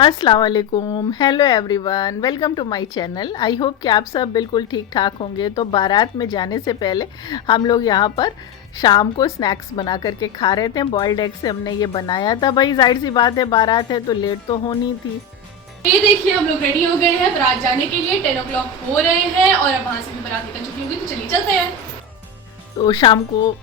अस्सलाम वालेकुम, hello everyone, welcome to my channel. I hope कि आप सब बिल्कुल ठीक ठाक होंगे। तो बारात में जाने से पहले हम लोग यहाँ पर शाम को स्नैक्स बना करके खा रहे थे। बॉइल्ड एग से हमने ये बनाया था। भाई जाहिर सी बात है, बारात है तो लेट तो होनी थी। ये देखिए हम लोग रेडी हो गए हैं बारात जाने के लिए। 10 o'clock हो रहे हैं और अब वहाँ से भी बारात निकल चुकी होगी, तो चलिए चलते हैं। तो शाम को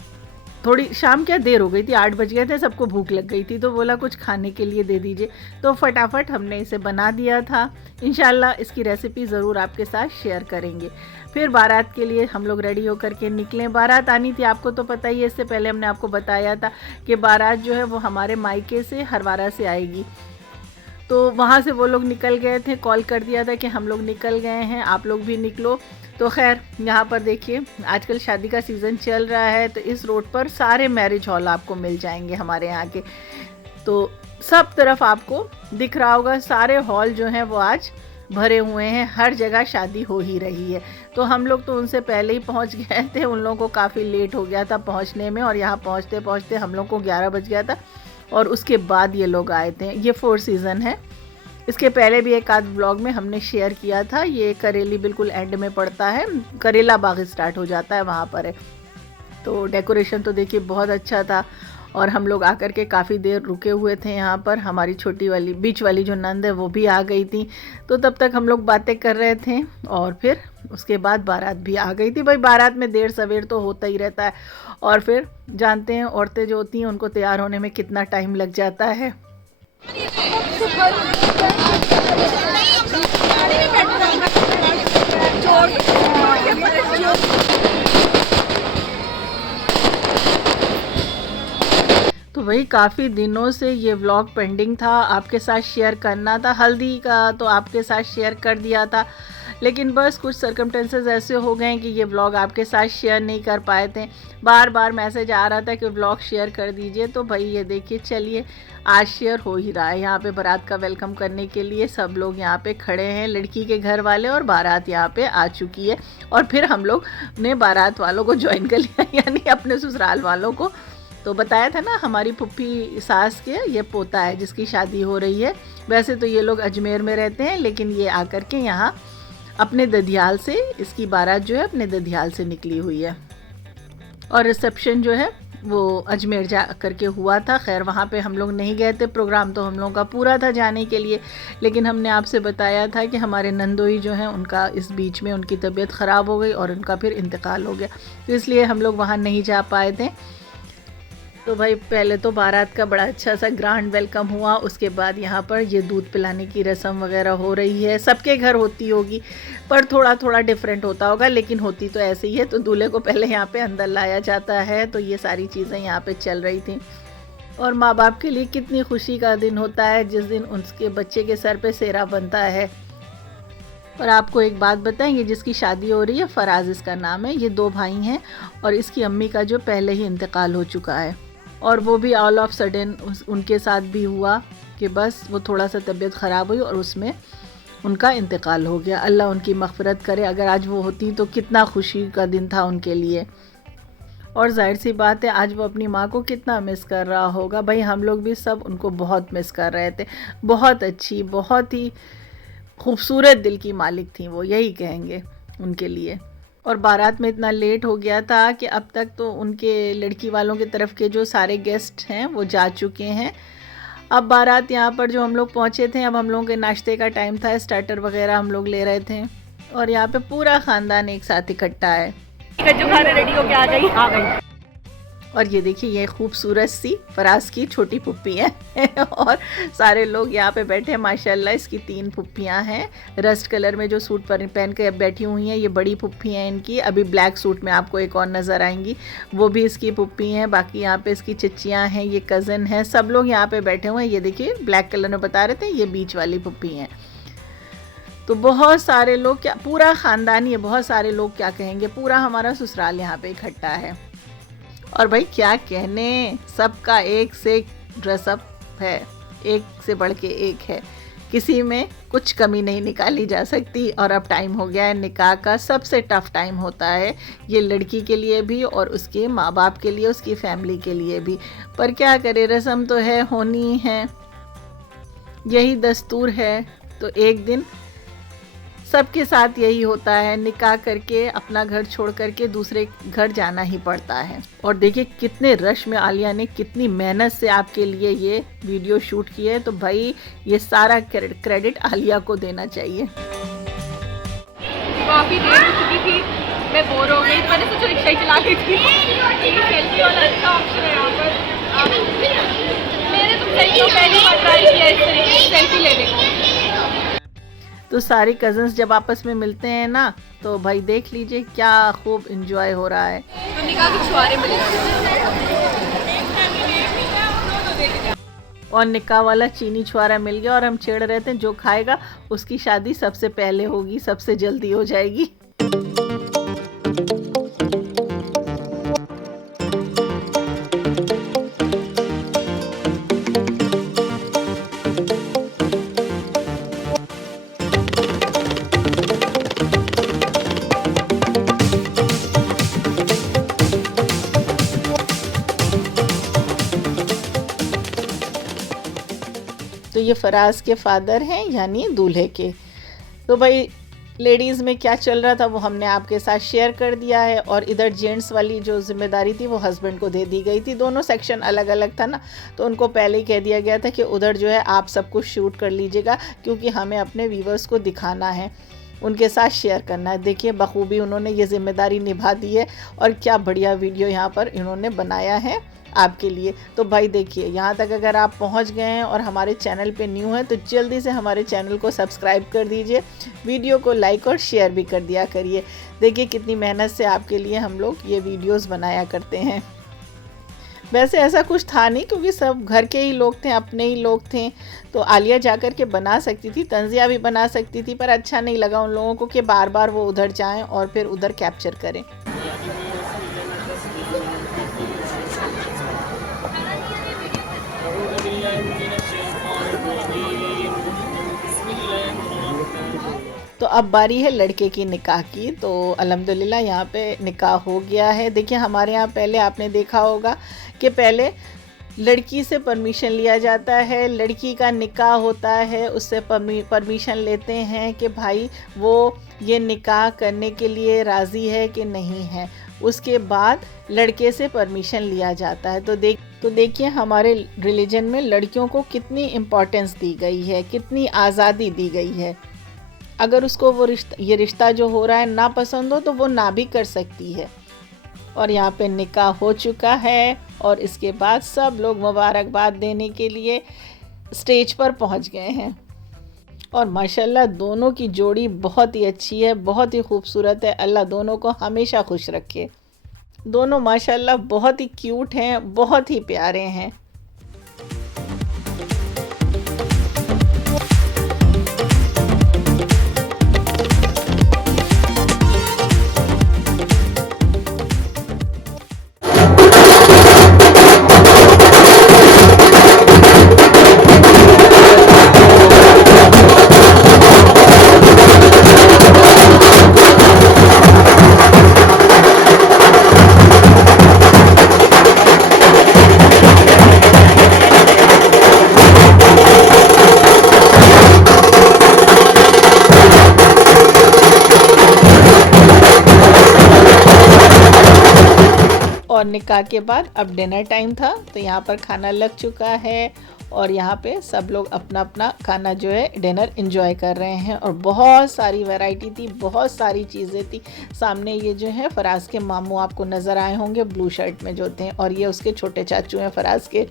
थोड़ी शाम क्या देर हो गई थी, 8 बज गए थे, सबको भूख लग गई थी, तो बोला कुछ खाने के लिए दे दीजिए। तो फटाफट हमने इसे बना दिया था। इंशाल्लाह इसकी रेसिपी ज़रूर आपके साथ शेयर करेंगे। फिर बारात के लिए हम लोग रेडी होकर के निकले। बारात आनी थी, आपको तो पता ही है, इससे पहले हमने आपको बताया था कि बारात जो है वो हमारे मायके से हरवारा से आएगी। तो वहाँ से वो लोग निकल गए थे, कॉल कर दिया था कि हम लोग निकल गए हैं, आप लोग भी निकलो। तो खैर यहाँ पर देखिए, आजकल शादी का सीज़न चल रहा है, तो इस रोड पर सारे मैरिज हॉल आपको मिल जाएंगे हमारे यहाँ के। तो सब तरफ आपको दिख रहा होगा, सारे हॉल जो हैं वो आज भरे हुए हैं, हर जगह शादी हो ही रही है। तो हम लोग तो उनसे पहले ही पहुँच गए थे, उन लोगों को काफ़ी लेट हो गया था पहुँचने में, और यहाँ पहुँचते पहुँचते हम लोग को 11 बज गया था। और उसके बाद ये लोग आए थे। ये 4 सीज़न है। इसके पहले भी एक आध ब्लॉग में हमने शेयर किया था। ये करेली बिल्कुल एंड में पड़ता है, करेला बाग स्टार्ट हो जाता है, वहाँ पर है। तो डेकोरेशन तो देखिए बहुत अच्छा था, और हम लोग आकर के काफ़ी देर रुके हुए थे यहाँ पर। हमारी छोटी वाली बीच वाली जो नंद है वो भी आ गई थी, तो तब तक हम लोग बातें कर रहे थे। और फिर उसके बाद बारात भी आ गई थी। भाई बारात में देर सवेर तो होता ही रहता है, और फिर जानते हैं औरतें जो होती हैं उनको तैयार होने में कितना टाइम लग जाता है। तो वही काफ़ी दिनों से ये व्लॉग पेंडिंग था, आपके साथ शेयर करना था। हल्दी का तो आपके साथ शेयर कर दिया था, लेकिन बस कुछ सर्कमटेंसेस ऐसे हो गए कि ये व्लॉग आपके साथ शेयर नहीं कर पाए थे। बार बार मैसेज आ रहा था कि व्लॉग शेयर कर दीजिए। तो भाई ये देखिए, चलिए आज शेयर हो ही रहा है। यहाँ पे बारात का वेलकम करने के लिए सब लोग यहाँ पे खड़े हैं, लड़की के घर वाले, और बारात यहाँ पे आ चुकी है। और फिर हम लोग ने बारात वालों को ज्वाइन कर लिया, यानी अपने ससुराल वालों को। तो बताया था ना, हमारी पुप्पी सास के ये पोता है जिसकी शादी हो रही है। वैसे तो ये लोग अजमेर में रहते हैं, लेकिन ये आकर के यहाँ अपने ददियाल से, इसकी बारात जो है अपने ददियाल से निकली हुई है। और रिसेप्शन जो है वो अजमेर जा करके हुआ था। खैर वहाँ पे हम लोग नहीं गए थे, प्रोग्राम तो हम लोगों का पूरा था जाने के लिए, लेकिन हमने आपसे बताया था कि हमारे नंदोई जो हैं उनका इस बीच में उनकी तबीयत ख़राब हो गई और उनका फिर इंतकाल हो गया, तो इसलिए हम लोग वहाँ नहीं जा पाए थे। तो भाई पहले तो बारात का बड़ा अच्छा सा ग्रैंड वेलकम हुआ। उसके बाद यहाँ पर ये दूध पिलाने की रस्म वगैरह हो रही है। सबके घर होती होगी, पर थोड़ा थोड़ा डिफरेंट होता होगा, लेकिन होती तो ऐसे ही है। तो दूल्हे को पहले यहाँ पे अंदर लाया जाता है। तो ये सारी चीज़ें यहाँ पे चल रही थी। और माँ बाप के लिए कितनी खुशी का दिन होता है जिस दिन उसके बच्चे के सर पे सेहरा बनता है। और आपको एक बात बताएंगे, जिसकी शादी हो रही है फराज इसका नाम है। ये 2 भाई हैं, और इसकी अम्मी का जो पहले ही इंतकाल हो चुका है, और वो भी ऑल ऑफ सडन उनके साथ भी हुआ कि बस वो थोड़ा सा तबीयत ख़राब हुई और उसमें उनका इंतकाल हो गया। अल्लाह उनकी मग़फ़िरत करे। अगर आज वो होती तो कितना खुशी का दिन था उनके लिए। और जाहिर सी बात है, आज वो अपनी माँ को कितना मिस कर रहा होगा। भाई हम लोग भी सब उनको बहुत मिस कर रहे थे। बहुत अच्छी, बहुत ही खूबसूरत दिल की मालिक थी वो, यही कहेंगे उनके लिए। और बारात में इतना लेट हो गया था कि अब तक तो उनके लड़की वालों की तरफ के जो सारे गेस्ट हैं वो जा चुके हैं। अब बारात यहाँ पर जो हम लोग पहुँचे थे, अब हम लोगों के नाश्ते का टाइम था, स्टार्टर वगैरह हम लोग ले रहे थे, और यहाँ पे पूरा ख़ानदान एक साथ इकट्ठा है। जो खाने रेडी होके आ गई। और ये देखिए, ये खूबसूरत सी फराज की छोटी पुप्पी है और सारे लोग यहाँ पे बैठे हैं। माशाल्लाह इसकी 3 पुप्पियाँ हैं। रस्ट कलर में जो सूट पहन के बैठी हुई हैं, ये बड़ी पुप्पी हैं इनकी। अभी ब्लैक सूट में आपको एक और नज़र आएंगी, वो भी इसकी पुप्पी हैं। बाकी यहाँ पे इसकी चच्चियाँ हैं, ये कज़न हैं, सब लोग यहाँ पे बैठे हुए हैं। ये देखिए ब्लैक कलर में बता रहे थे, ये बीच वाली पुप्पी हैं। तो बहुत सारे लोग, क्या पूरा ख़ानदान ही है, बहुत सारे लोग क्या कहेंगे, पूरा हमारा ससुराल यहाँ पे इकट्ठा है। और भाई क्या कहने, सबका एक से एक ड्रेसअप है, एक से बढ़ के एक है, किसी में कुछ कमी नहीं निकाली जा सकती। और अब टाइम हो गया है निकाह का। सबसे टफ़ टाइम होता है ये लड़की के लिए भी और उसके माँ बाप के लिए, उसकी फैमिली के लिए भी। पर क्या करे, रस्म तो है, होनी है, यही दस्तूर है। तो एक दिन सबके साथ यही होता है, निकाह करके अपना घर छोड़ करके दूसरे घर जाना ही पड़ता है। और देखिए कितने रश में आलिया ने कितनी मेहनत से आपके लिए ये वीडियो शूट की है, तो भाई ये सारा क्रेडिट आलिया को देना चाहिए। काफ़ी देर हो चुकी थी, मैं बोर हो गई, मैंने सोचा रिक्शा ही चला ली थी। सेल्फी वाला अच्छा ऑप्शन है यहाँ पर। मैंने तो सेल्फी पहली बार ट्राई किया इस तरीके से सेल्फी लेने को। तो सारी कज़न्स जब आपस में मिलते हैं ना, तो भाई देख लीजिए क्या खूब एंजॉय हो रहा है। तो निकाह के छुआरे मिले और निकाह वाला चीनी छुआरा मिल गया, और हम छेड़ रहे थे जो खाएगा उसकी शादी सबसे पहले होगी, सबसे जल्दी हो जाएगी। तो ये फराज के फादर हैं, यानी दूल्हे के। तो भाई लेडीज़ में क्या चल रहा था वो हमने आपके साथ शेयर कर दिया है। और इधर जेंट्स वाली जो जिम्मेदारी थी वो हस्बैंड को दे दी गई थी। दोनों सेक्शन अलग अलग था ना, तो उनको पहले ही कह दिया गया था कि उधर जो है आप सब कुछ शूट कर लीजिएगा, क्योंकि हमें अपने व्यूवर्स को दिखाना है, उनके साथ शेयर करना है। देखिए बखूबी उन्होंने ये जिम्मेदारी निभा दी है, और क्या बढ़िया वीडियो यहाँ पर इन्होंने बनाया है आपके लिए। तो भाई देखिए, यहाँ तक अगर आप पहुँच गए हैं और हमारे चैनल पे न्यू हैं तो जल्दी से हमारे चैनल को सब्सक्राइब कर दीजिए, वीडियो को लाइक और शेयर भी कर दिया करिए। देखिए कितनी मेहनत से आपके लिए हम लोग ये वीडियोस बनाया करते हैं। वैसे ऐसा कुछ था नहीं, क्योंकि सब घर के ही लोग थे, अपने ही लोग थे, तो आलिया जाकर के बना सकती थी, तंजिया भी बना सकती थी, पर अच्छा नहीं लगा उन लोगों को कि बार बार वो उधर जाएं और फिर उधर कैप्चर करें। तो अब बारी है लड़के की निकाह की। तो अल्हम्दुलिल्लाह यहाँ पे निकाह हो गया है। देखिए हमारे यहाँ पहले आपने देखा होगा कि पहले लड़की से परमिशन लिया जाता है, लड़की का निकाह होता है, उससे परमिशन लेते हैं कि भाई वो ये निकाह करने के लिए राज़ी है कि नहीं है। उसके बाद लड़के से परमिशन लिया जाता है। तो देखिए हमारे रिलीजन में लड़कियों को कितनी इम्पोर्टेंस दी गई है, कितनी आज़ादी दी गई है। अगर उसको वो ये रिश्ता जो हो रहा है ना पसंद हो तो वो ना भी कर सकती है। और यहाँ पे निकाह हो चुका है, और इसके बाद सब लोग मुबारकबाद देने के लिए स्टेज पर पहुँच गए हैं। और माशाल्लाह दोनों की जोड़ी बहुत ही अच्छी है, बहुत ही खूबसूरत है। अल्लाह दोनों को हमेशा खुश रखे। दोनों माशाल्लाह बहुत ही क्यूट हैं, बहुत ही प्यारे हैं। और निकाह के बाद अब डिनर टाइम था, तो यहाँ पर खाना लग चुका है, और यहाँ पे सब लोग अपना अपना खाना जो है डिनर एंजॉय कर रहे हैं। और बहुत सारी वैरायटी थी, बहुत सारी चीज़ें थी। सामने ये जो है फराज के मामू आपको नज़र आए होंगे ब्लू शर्ट में जो थे, और ये उसके छोटे चाचू हैं फराज के।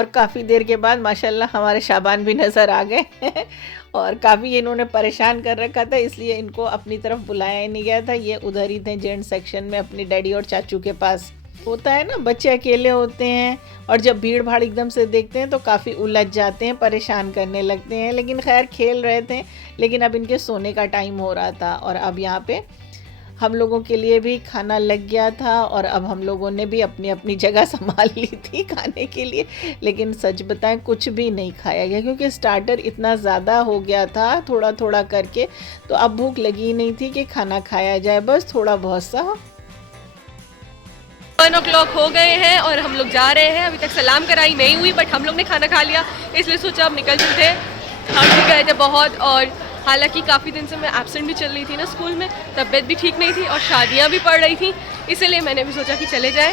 और काफ़ी देर के बाद माशाल्लाह हमारे शाबान भी नज़र आ गए और काफ़ी इन्होंने परेशान कर रखा था, इसलिए इनको अपनी तरफ बुलाया ही नहीं गया था। ये उधर ही थे जेंट्स सेक्शन में अपनी डैडी और चाचू के पास। होता है ना, बच्चे अकेले होते हैं और जब भीड़ भाड़ एकदम से देखते हैं तो काफ़ी उलझ जाते हैं, परेशान करने लगते हैं। लेकिन खैर खेल रहे थे, लेकिन अब इनके सोने का टाइम हो रहा था और अब यहाँ पे हम लोगों के लिए भी खाना लग गया था और अब हम लोगों ने भी अपनी अपनी जगह संभाल ली थी खाने के लिए। लेकिन सच बताएं कुछ भी नहीं खाया गया क्योंकि स्टार्टर इतना ज़्यादा हो गया था थोड़ा थोड़ा करके, तो अब भूख लगी ही नहीं थी कि खाना खाया जाए, बस थोड़ा बहुत सा। 1 o'clock हो गए हैं और हम लोग जा रहे हैं। अभी तक सलाम कराई नहीं हुई, बट हम लोग ने खाना खा लिया, इसलिए सोचा अब निकल चलते हैं। हम भी गए थे बहुत, और हालांकि काफ़ी दिन से मैं एब्सेंट भी चल रही थी ना स्कूल में, तबीयत भी ठीक नहीं थी और शादियां भी पड़ रही थी, इसलिए मैंने भी सोचा कि चले जाए।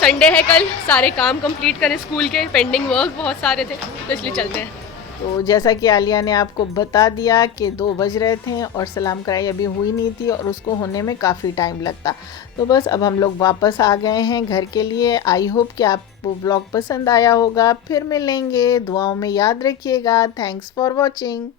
संडे है कल, सारे काम कंप्लीट करें स्कूल के, पेंडिंग वर्क बहुत सारे थे, तो इसलिए चलते हैं। तो जैसा कि आलिया ने आपको बता दिया कि 2 बज रहे थे और सलाम कराई अभी हुई नहीं थी और उसको होने में काफ़ी टाइम लगता। तो बस अब हम लोग वापस आ गए हैं घर के लिए। आई होप कि आपको ब्लॉग पसंद आया होगा। फिर मिलेंगे, दुआओं में याद रखिएगा। Thanks for watching.